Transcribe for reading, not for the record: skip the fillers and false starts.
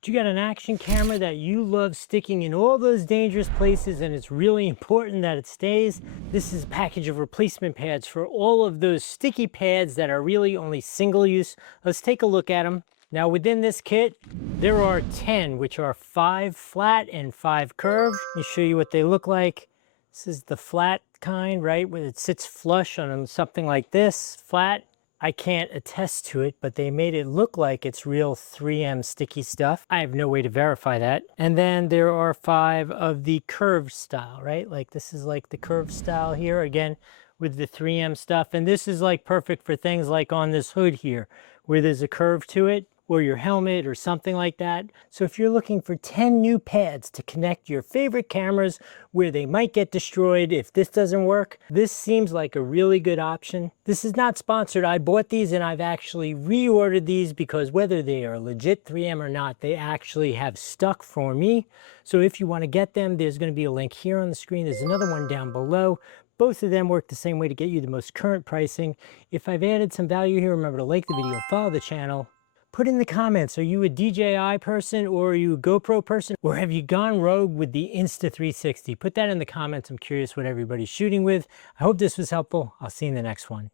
But you got an action camera that you love sticking in all those dangerous places and it's really important that it stays. This is a package of replacement pads for all of those sticky pads that are really only single use. Let's take a look at them. Now within this kit, there are 10, which are 5 flat and 5 curved. Let me show you what they look like. This is the flat kind, right? When it sits flush on something like this, flat. I can't attest to it, but they made it look like it's real 3M sticky stuff. I have no way to verify that. And then there are 5 of the curved style, right? Like this is like the curved style here, again, with the 3M stuff. And this is like perfect for things like on this hood here, where there's a curve to it, or your helmet or something like that. So if you're looking for 10 new pads to connect your favorite cameras where they might get destroyed if this doesn't work, this seems like a really good option. This is not sponsored. I bought these and I've actually reordered these because whether they are legit 3M or not, they actually have stuck for me. So if you want to get them, there's going to be a link here on the screen. There's another one down below. Both of them work the same way to get you the most current pricing. If I've added some value here, remember to like the video, follow the channel. Put in the comments, are you a DJI person or are you a GoPro person? Or have you gone rogue with the Insta360? Put that in the comments. I'm curious what everybody's shooting with. I hope this was helpful. I'll see you in the next one.